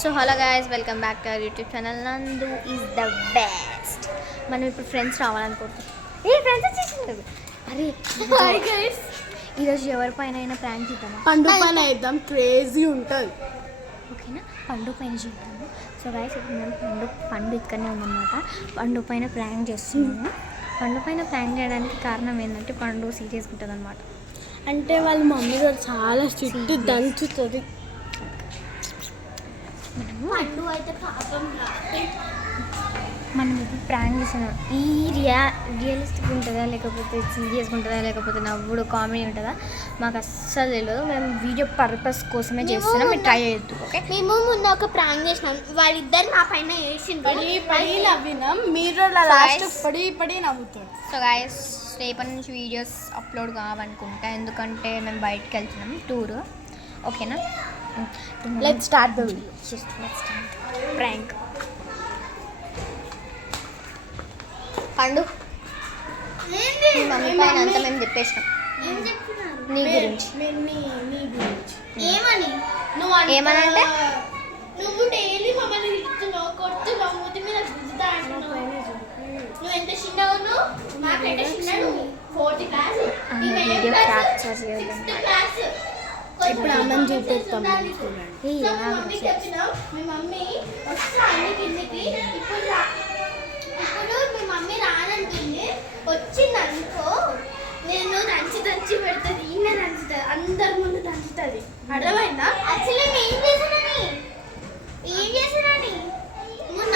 So hello guys, welcome back to our YouTube channel. నందు is the best. మనం ఇప్పుడు friends రావాలనుకుంటున్నాం. Friends వచ్చేసింది. అరే హాయ్ గైస్, ఈరోజు ఎవరిపైన అయినా ప్రాంక్ చేద్దామా? పండు పైన వేద్దాం, క్రేజీ ఉంటుంది. ఓకేనా, పండు పైన చేద్దాము. సో గైస్, ఇప్పుడు మేము పండు ఇక్కడనే ఉందన్నమాట. పండు పైన ప్రాంక్ చేస్తున్నాము. పండు పైన ప్రాంక్ చేయడానికి కారణం ఏంటంటే పండు సీరియస్గా ఉంటుంది అనమాట. అంటే వాళ్ళ మమ్మీ చాలా స్ట్రిక్ట్, దంచుతుంది. పండు అయితే మనం ఇప్పుడు ప్రాంక్ చేస్తున్నాం. ఈ రియలిస్టిక్ ఉంటుందా, లేకపోతే సీరియస్గా ఉంటుందా, లేకపోతే నవ్వుడు కామెడీ ఉంటుందా, మాకు అస్సలు తెలియదు. మేము వీడియో పర్పస్ కోసమే చేస్తున్నాం. మీరు ట్రై చేయొద్దు. ఓకే, మేము ముందు ఒక ప్రాంక్ చేసినాం. వాళ్ళిద్దరు మా పైన పడి నవ్వినాం. మీరు లాస్ట్ పడి నవ్వుతారు. సో గైస్, రేపటి నుంచి వీడియోస్ అప్లోడ్ కావనుకుంటా, ఎందుకంటే మేము బయటకు వెళ్తున్నాం టూర్. ఓకేనా, let's start the video. Prank. పండు, మీ మమ్మీ పైన అంతా మేము చెప్పేసినాం నీ గురించి. ఏమని ఏమనంటే నువ్వు డైలీ మమ్మల్ని తిడుతున్నావు, కొడుతున్నావు, మూతి మీద గుద్దుతా అంటున్నావు. నువ్వు ఎంత చిన్నవు, మాకంటే చిన్న. నువ్వు 4th క్లాస్, క్లాస్. ఇప్పుడు అమ్మని చూపిస్తాం. మమ్మీ చెప్పినావు, మీ మమ్మీ వస్తా అన్ని కిందికి. ఇప్పుడు మీ మమ్మీ రానంటుంది. వచ్చిందనుకో, నేను దంచి పెడుతుంది. ఈయన దంచుతుంది, అందరి ముందు దంచుతుంది. అర్థమైందా? అసలు నేను ఏం చేసానని మొన్న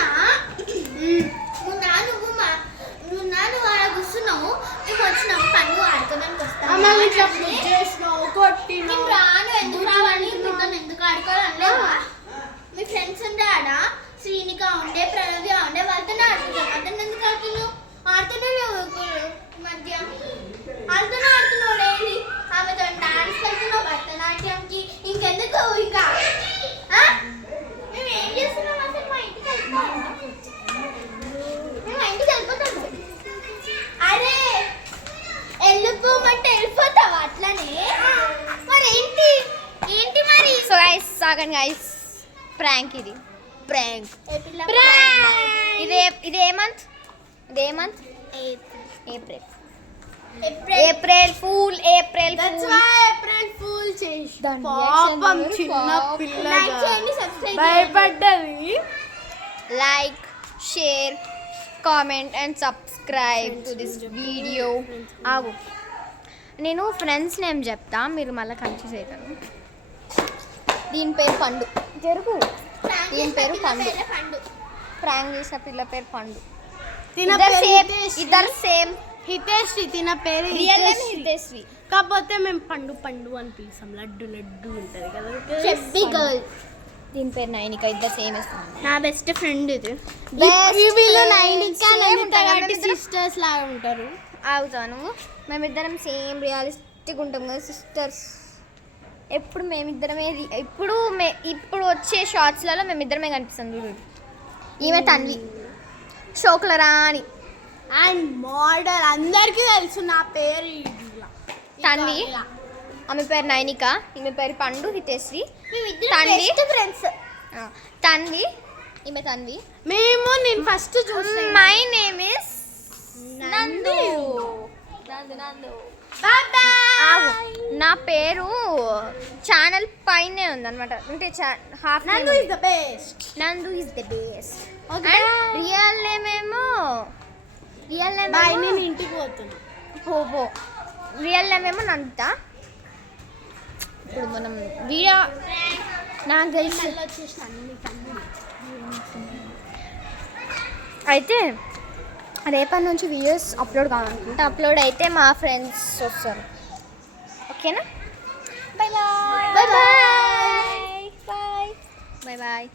నువ్వు ఆడ కూర్చున్నావు. నువ్వు వచ్చినావు, పండుగ ఆడుకోవడానికి వస్తాను. రాను, ఎందుకు రావాలి, ఎందుకు ఆడుకోవాలన్నా? మీ ఫ్రెండ్స్ ఉండే ఆడ శ్రీనిక ఉండే, ప్రణవ్య ఉండే, వాళ్ళతోనే ఆడుతున్నావు. అతను ఎందుకు ఆడుతున్నావు? ఆడుతున్నావు మధ్య ఆడుతున్నావు డైలీ. ఆమెతో డాన్స్ వెళ్తున్నావు, భరతనాట్యంకి. ఇంకెందుకు ఇంకా మేము ఏం చేస్తున్నాం? అసలు మా ఇంటికి వెళ్ళిపోతాము. మేము ఇంటికి వెళ్ళిపోతాము. అరే వెళ్ళిపోమంటే వెళ్ళిపోతావా అట్లనే? మరి ఏంటి మరి? సో గైస్, సాగండి గైస్. ప్రాంక్ ఇది, ప్రాంక్. ఇది ఏ మంత్? April fool. పాపం చిన్న పిల్ల భయపడ్డది. Like, share, comment and subscribe to this video. ఆగు, నేను ఫ్రెండ్స్ నేమ్ చెప్తా, మీరు మళ్ళీ కన్ఫ్యూజ్ అవుతారు. దీని పేరు పండు. జరుగు. దీని పేరు పండు. ప్రాంక్ చేసిన పిల్ల పేరు పండు. ఇద్దరు సేమ్. హితేశ్రీ. తిన పేరు రియల్ నేమ్ హితేశ్రీ, కాకపోతే మేము పండు అని పిలుస్తాం. లడ్డు ఉంటుంది కదా, చెబ్బి గర్ల్. దీని పేరు నైనిక. ఇద్దరు సేమ్ ఇస్తున్నాం. నా బెస్ట్ ఫ్రెండ్ ఇది. సిస్టర్స్ లాగా ఉంటారు. అవుతాను. మేమిద్దరం సేమ్ రియలిస్టిక్ ఉంటాం కదా, సిస్టర్స్. ఎప్పుడు మేమిద్దరమే. ఇప్పుడు వచ్చే షార్ట్స్లలో మేమిద్దరమే కనిపిస్తాం. చూడు, ఈమె తన్వి, శోకుల రాణి అండ్ మోడల్. అందరికీ తెలుసు నా పేరు తన్వి. ఆమె పేరు నైనిక, ఈమె పేరు పండు, హితేశ్రీ. తన్వి ఫ్రెండ్స్. తన్వి, ఈమె తన్వి. నేను ఫస్ట్ చూసాను. మై నేమ్ ఇస్ నందు. నా పేరు ఛానల్ పైనే ఉందన్నమాట. అంటే హాఫ్ నందు ఇస్ ద బెస్ట్. నందు is the best. Real name ఏమో నేను ఇంటికి పోతున్నా. రియల్ నేమ్ ఏమో నందిత. ఇప్పుడు మనం వీడియో నాకు తెలిసి అయితే రేపటి నుంచి వీడియోస్ అప్లోడ్ కావాలనుకుంటే అప్లోడ్ అయితే మా ఫ్రెండ్స్ వస్తారు. ఓకేనా, బాయ్ బాయ్.